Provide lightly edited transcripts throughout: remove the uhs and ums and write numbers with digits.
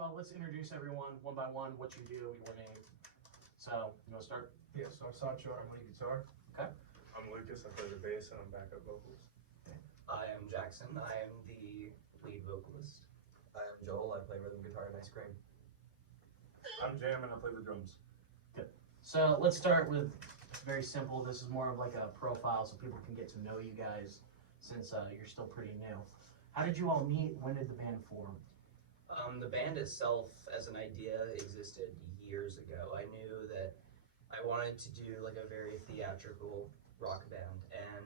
all, let's introduce everyone one by one, what you do, your name. So, you want to start? Yeah, so I'm Sancho, I'm lead guitar. Okay. I'm Lucas, I play the bass and I'm backup vocals. I am Jackson, I am the lead vocalist. I am Joel, I play rhythm guitar and ice cream. I'm Jam and I play the drums. Good. So let's start with very simple. This is more of like a profile so people can get to know you guys since you're still pretty new. How did you all meet? When did the band form? The band itself as an idea existed years ago. I knew that I wanted to do like a very theatrical rock band, and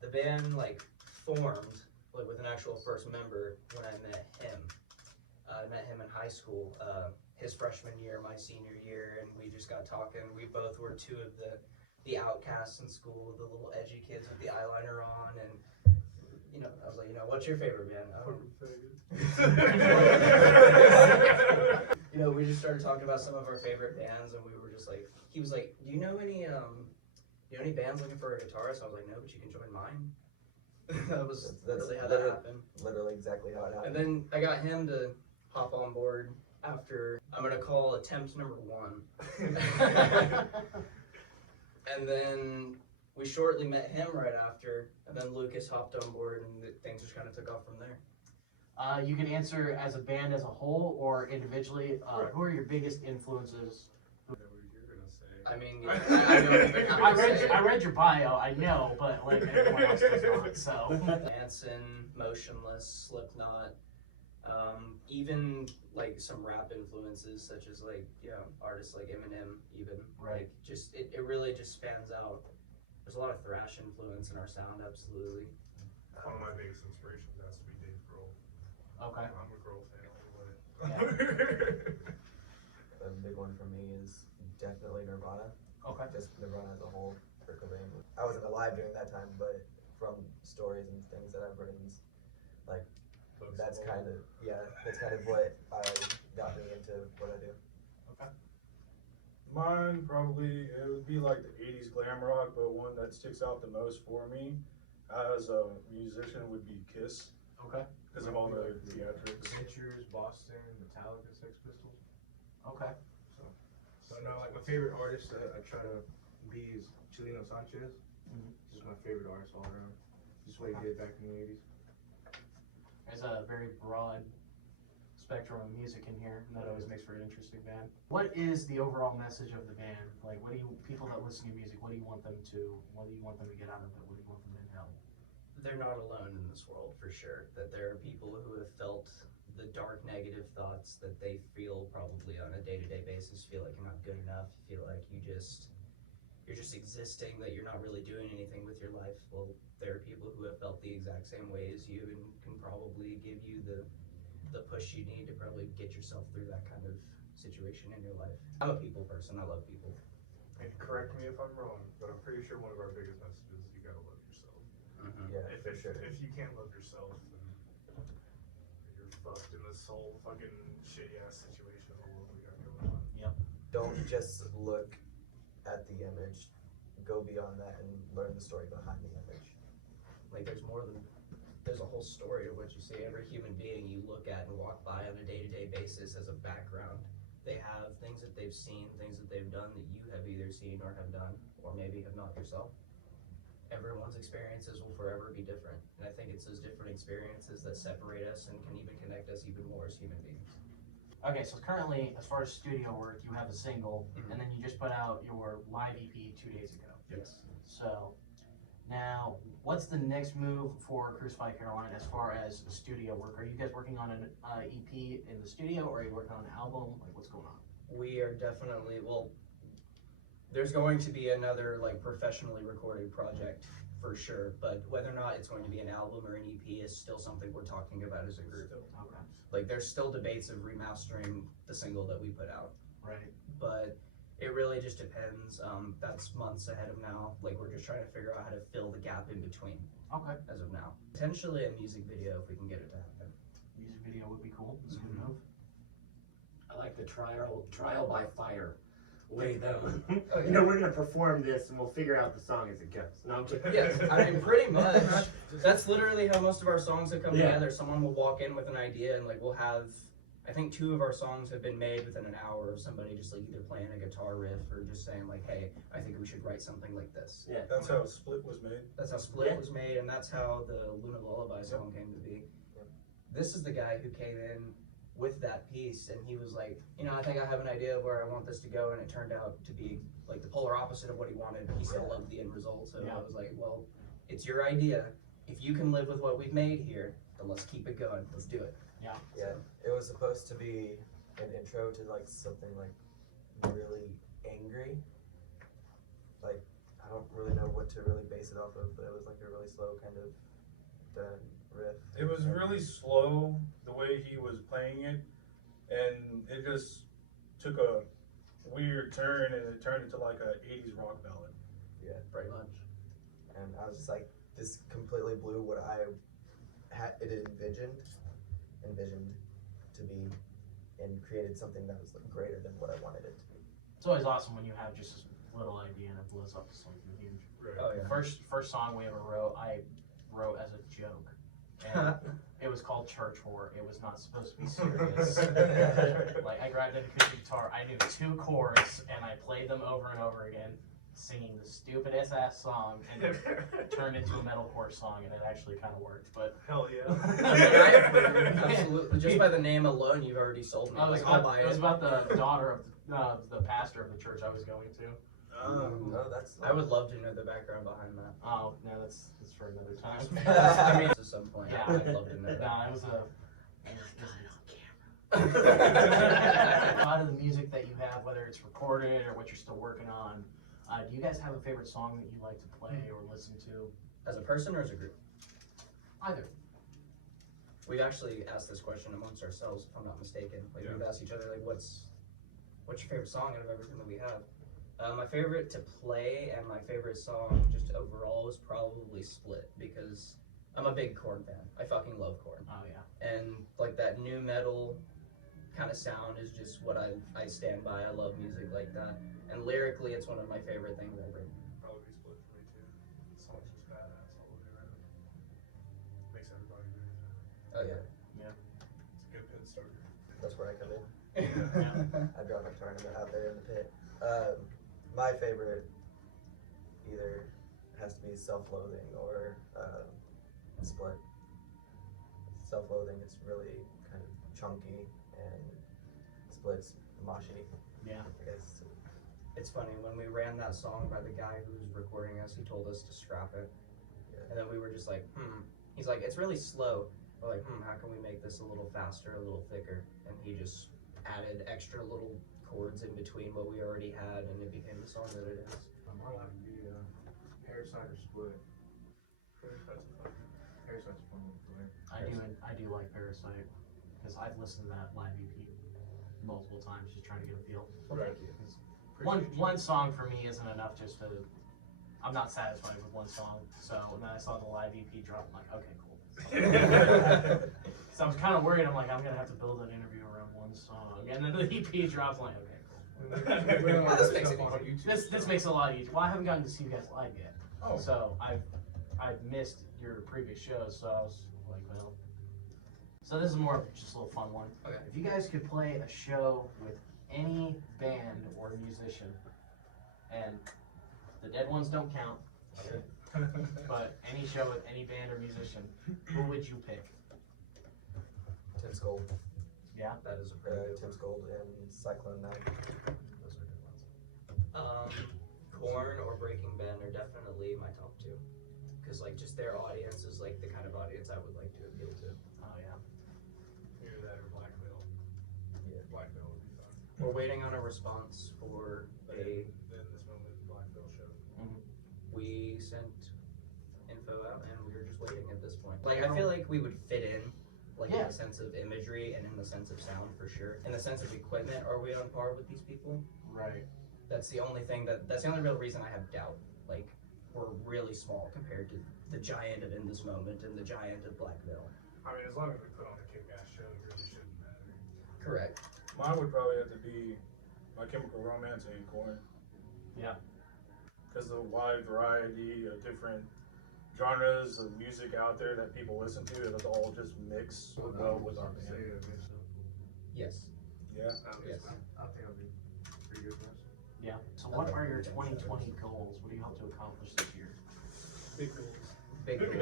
the band like formed like with an actual first member when I met him. I met him in high school, his freshman year, my senior year, and we just got talking. We both were two of the outcasts in school, the little edgy kids with the eyeliner on, and you know, I was like, you know, what's your favorite band? You know, we just started talking about some of our favorite bands, and we were just like, he was like, do you know any bands looking for a guitarist? I was like, no, but you can join mine. That's really how that happened. Literally exactly how it happened. And then I got him to hop on board after, I'm gonna call attempt number 1. And then we shortly met him right after, and then Lucas hopped on board, and things just kind of took off from there. You can answer as a band as a whole or individually. Right. Who are your biggest influences? Whatever you're gonna say. I mean, I know everything I read your bio, I know, but like everyone else does not, so. Manson, Motionless, Slipknot, even like some rap influences such as like, you know, artists like Eminem even. Right. Like just, it really just spans out. There's a lot of thrash influence in our sound, absolutely. One of my biggest inspirations has to be Dave Grohl. Okay. I'm a Grohl fan all the way. A big one for me is definitely Nirvana. Okay. Just Nirvana as a whole. Kurt Cobain. I wasn't alive during that time, but from stories and things that I've heard, like that's kind of what got me into what I do. Okay. Mine probably, it would be like the 80s glam rock, but one that sticks out the most for me as a musician would be Kiss. Okay. Because of all the theatrics. Pictures, Boston, Metallica, Sex Pistols. Okay. So no, like my favorite artist I try to be is Chileno Sanchez. Mhm. He's my favorite artist all around. Just what he did back in the 80s. There's a very broad spectrum of music in here, and that always makes for an interesting band. What is the overall message of the band? Like, what do you, people that listen to your music, what do you want them to get out of it? What do you want them to know? They're not alone in this world, for sure. That there are people who have felt the dark negative thoughts that they feel probably on a day-to-day basis, feel like you're not good enough, feel like you're just existing, that you're not really doing anything with your life. Well, there are people who have felt the exact same way as you and can probably give you the push you need to probably get yourself through that kind of situation in your life. I'm a people person, I love people. And correct me if I'm wrong, but I'm pretty sure one of our biggest messages is you gotta love yourself. Yeah, If you can't love yourself, then you're fucked in this whole fucking shitty ass situation of the world we got going on. Don't just look at the image. Go beyond that and learn the story behind the image. Like there's a whole story to what you see. Every human being you look at and walk by on a day-to-day basis as a background. They have things that they've seen, things that they've done that you have either seen or have done, or maybe have not yourself. Everyone's experiences will forever be different. And I think it's those different experiences that separate us and can even connect us even more as human beings. Okay, so currently, as far as studio work, you have a single, Mhm. and then you just put out your live EP 2 days ago. Yes. So, now, what's the next move for Crucify Carolina as far as studio work? Are you guys working on an EP in the studio, or are you working on an album? Like, what's going on? We are definitely, well, there's going to be another like professionally recorded project for sure, but whether or not it's going to be an album or an EP is still something we're talking about as a group. Okay. Like there's still debates of remastering the single that we put out, Right. but it really just depends. That's months ahead of now. Like we're just trying to figure out how to fill the gap in between Okay. as of now. Potentially a music video if we can get it to happen. Music video would be cool. It's a good Mhm. move. I like the trial by fire way though. You know, we're gonna perform this and we'll figure out the song as it goes. No, I'm kidding. Yes, I mean pretty much. That's literally how most of our songs have come Yeah. together. Someone will walk in with an idea and like we'll have I think 2 of our songs have been made within an hour of somebody just like either playing a guitar riff or just saying like, hey, I think we should write something like this. Yeah. That's how Split was made. That's how Split Yeah. was made, and that's how the Luna Lullaby song came to be. Yep. This is the guy who came in with that piece, and he was like, you know, I think I have an idea of where I want this to go, and it turned out to be like the polar opposite of what he wanted, but he still Yeah. loved the end result. So Yeah. I was like, well, it's your idea. If you can live with what we've made here, then let's keep it going. Let's do it. Yeah, it was supposed to be an intro to like something like really angry. Like I don't really know what to really base it off of, but it was like a really slow kind of riff. It was really slow the way he was playing it, and it just took a weird turn, and it turned into like a 80s rock ballad. Pretty much. And I was just like, this completely blew what I had envisioned to be, and created something that was like, greater than what I wanted it to be. It's always awesome when you have just this little idea and it blows up to something huge. Oh yeah. First song we ever wrote, I wrote as a joke. And it was called Church Whore. It was not supposed to be serious. Like I grabbed an acoustic guitar, I knew 2 chords, and I played them over and over again, singing the stupidest ass song, and it turned into a metalcore song, and it actually kind of worked. But Hell yeah. Absolutely. Just by the name alone, you've already sold me. it was Like, I'll about, buy it was it. about the daughter of the pastor of the church I was going to. No, that's I would love to know the background behind that. Oh no, that's for another time. I mean, at some point, Yeah. I'd love to know that. Nah, it was a lot of the music that you have, whether it's recorded or what you're still working on. Do you guys have a favorite song that you like to play or listen to? As a person or as a group? Either. We've actually asked this question amongst ourselves, if I'm not mistaken. Like we've asked each other, like, what's your favorite song out of everything that we have? My favorite to play and my favorite song just overall is probably Split, because I'm a big Korn fan. I fucking love Korn. Oh yeah. And like that new metal kind of sound is just what I stand by. I love music like that. And lyrically, it's one of my favorite things ever. Probably Split for me too. The song's just badass all the way around. Makes everybody move. Oh yeah. It's a good pit starter. That's where I come in. Yeah. I drive my car out there in the pit. My favorite either has to be Self-Loathing or Split. Self-Loathing, it's really kind of chunky, and Split's moshy. Yeah. I guess. It's funny, when we ran that song by the guy who was recording us, he told us to scrap it. Yeah. And then we were just like, He's like, it's really slow. We're like, how can we make this a little faster, a little thicker? And he just added extra little chords in between what we already had, and it became the song that it is. My life would be Parasite or Split. Parasite's fun to play. I do like Parasite because I've listened to that live EP multiple times just trying to get a feel. Right. One song for me isn't enough just to. I'm not satisfied with one song, so when I saw the live EP drop, I'm like, okay, cool. So I was kind of worried. I'm like, I'm gonna have to build an interview around one song, and then the EP drops. I'm like, okay, cool. Well, this makes it on easy. YouTube. This makes it a lot easier. Well, I haven't gotten to see you guys live yet, Oh. so I've missed your previous shows. So I was like, well. So this is more of just a little fun one. Okay. If you guys could play a show with any band or musician, and the dead ones don't count, but any show with any band or musician, who would you pick? Tim Gold. Yeah. That is a pretty good Tim Gold and Cyclone 9. Those are good ones. Korn or Breaking Ben are definitely my top 2. Because like just their audience is like the kind of audience I would like to appeal to. Oh yeah. Either that or Black Veil. Yeah. Black Veil would be fun. We're waiting on a response for Then this moment, Black Veil show. we sent info out and we were just waiting at this point. Like I feel like we would fit in, like in Yeah. the sense of imagery and in the sense of sound for sure. In the sense of equipment, are we on par with these people? Right. That's the only thing that's the only real reason I have doubt. Like we're really small compared to the giant of In This Moment and the giant of Black Veil. I mean, as long as we put on a kick-ass show, it really shouldn't matter. Correct. Mine would probably have to be My Chemical Romance and Korn. Yeah. Because the wide variety of different genres of music out there that people listen to, it all just mix well with our band. Yes. Yeah. Yes. I think it'll be pretty good for us. Yeah. So what are your 2020 goals? What do you hope to accomplish this year? Big goals. Big goals.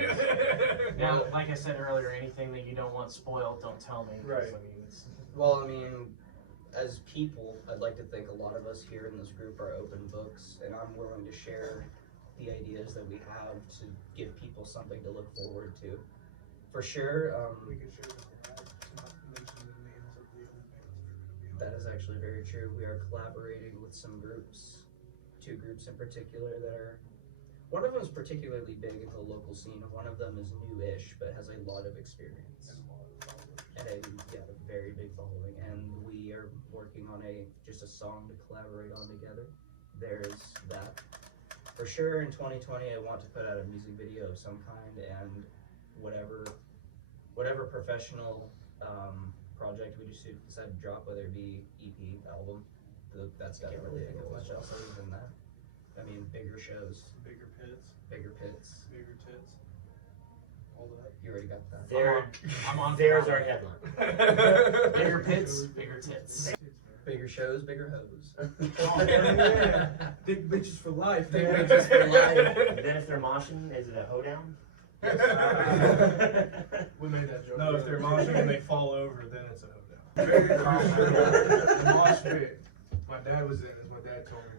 Now, like I said earlier, anything that you don't want spoiled, don't tell me. 'Cause, Right. I mean, it's, Well, I mean, as people, I'd like to think a lot of us here in this group are open books, and I'm willing to share the ideas that we have to give people something to look forward to. For sure, We can share the not mention the names of the other bands. that is actually very true. We are collaborating with some groups, 2 groups in particular that are. One of them is particularly big in the local scene. One of them is new-ish, but has a lot of experience. And a very big following. And we are working on just a song to collaborate on together. There's that. For sure, in 2020, I want to put out a music video of some kind, and whatever professional project we decide to drop, whether it be EP, album, that's definitely a goal. Much else other than that. I mean, bigger shows, Bigger pits. bigger pits. Bigger tits. All that. You already got that. I'm on. There's our headline. Bigger pits, bigger tits. Bigger shows, bigger hoes. Oh, yeah. Big bitches for life. Big man. bitches for life. Then if they're moshing, is it a hoedown? We made that joke. No, if they're moshing and they fall over, then it's a hoedown. Very the mosh pit my dad was in, is what dad told me.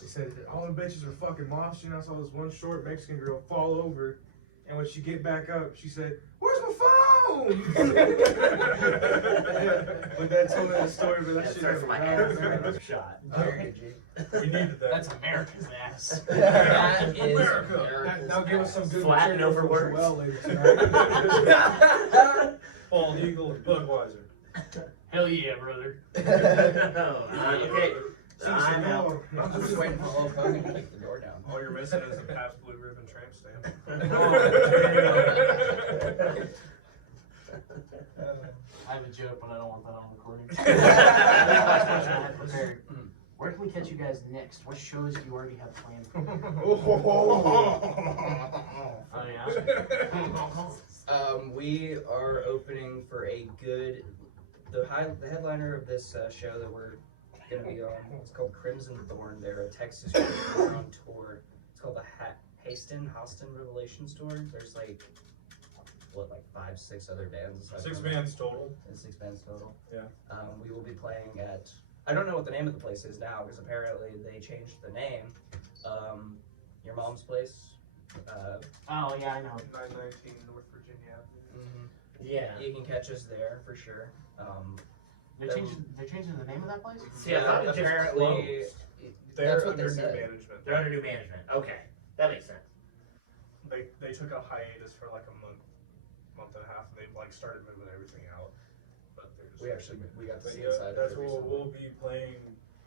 They said that all the bitches were fucking moshing. I saw this one short Mexican girl fall over, and when she get back up, she said, "Where's my phone?" When dad told me the story, but that That shit starts never my died, ass. man. Shot. Very good, G. We needed that. That's America's ass. That is America. America's Now give us some good Flat and material from overworked. Joelle later tonight. Bald Eagle and Budweiser. Hell yeah, brother. Okay. I'm out. I'm just waiting for Hulk Hogan to kick the door down. All you're missing is a Pabst Blue Ribbon tramp stamp. I have a joke, but I don't want that on recording. Last question I had prepared. Where can we catch you guys next? What shows do you already have planned? Oh yeah. We are opening for a good. The headliner of this show that we're gonna be on. It's called Crimson Thorn. They're a Texas group. They're on tour. It's called the Houston Revelations Tour. There's like 5, 6 other bands. 6 bands total. And 6 bands total. Yeah. We will be playing at. I don't know what the name of the place is now because apparently they changed the name. Your mom's place. Oh yeah, I know. 919 North Virginia Avenue. Yeah. You can catch us there for sure. They're changing the name of that place? See, I thought it just apparently closed. They're that's what they under new said. management. They're under new management. Okay. That makes sense. They took a hiatus for like a month and a half, and they started moving everything out. But they're just We got to But see yeah, inside that's of it what recently. we'll be playing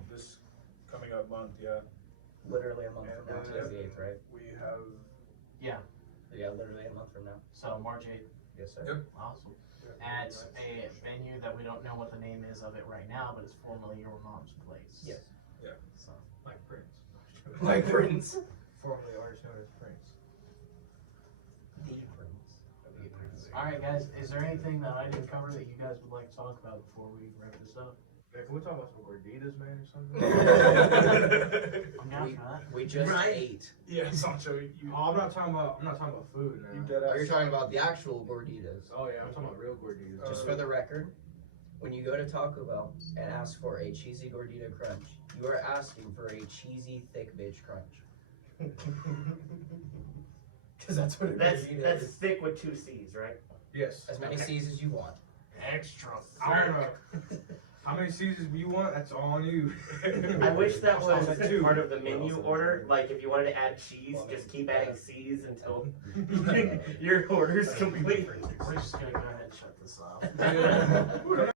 this coming up month. Yeah. Literally a month And from now. Today's the 8th, right? We have. Yeah. Yeah, literally a month from now. So March 8th. Yes, sir. Yep. Awesome. At a venue that we don't know what the name is of it right now, but it's formerly your mom's place. Yes. So Like Prince. Like Prince. Formerly artist known as Prince. The Prince. all right, guys. Is there anything that I didn't cover that you guys would like to talk about before we wrap this up? Yeah, can we talk about some gorditas, man, or something? I'm down for that. We just Right. ate. Yeah, Sancho, Oh, I'm not talking about food now. you dead Oh, you're talking about the actual gorditas. Oh yeah, I'm talking about real gorditas. Just for the record, when you go to Taco Bell and ask for a cheesy gordita crunch, you are asking for a cheesy thick bitch crunch. Because that's what a gordita That's is. thick with 2 C's, right? Yes. As many Okay. C's as you want. Extra. I don't know. How many Caesars do you want? That's all on you. I wish that was Sounds like 2. part of the menu order. Like, if you wanted to add cheese, just keep adding C's until your order's complete. We're just gonna go ahead and shut this off. Yeah.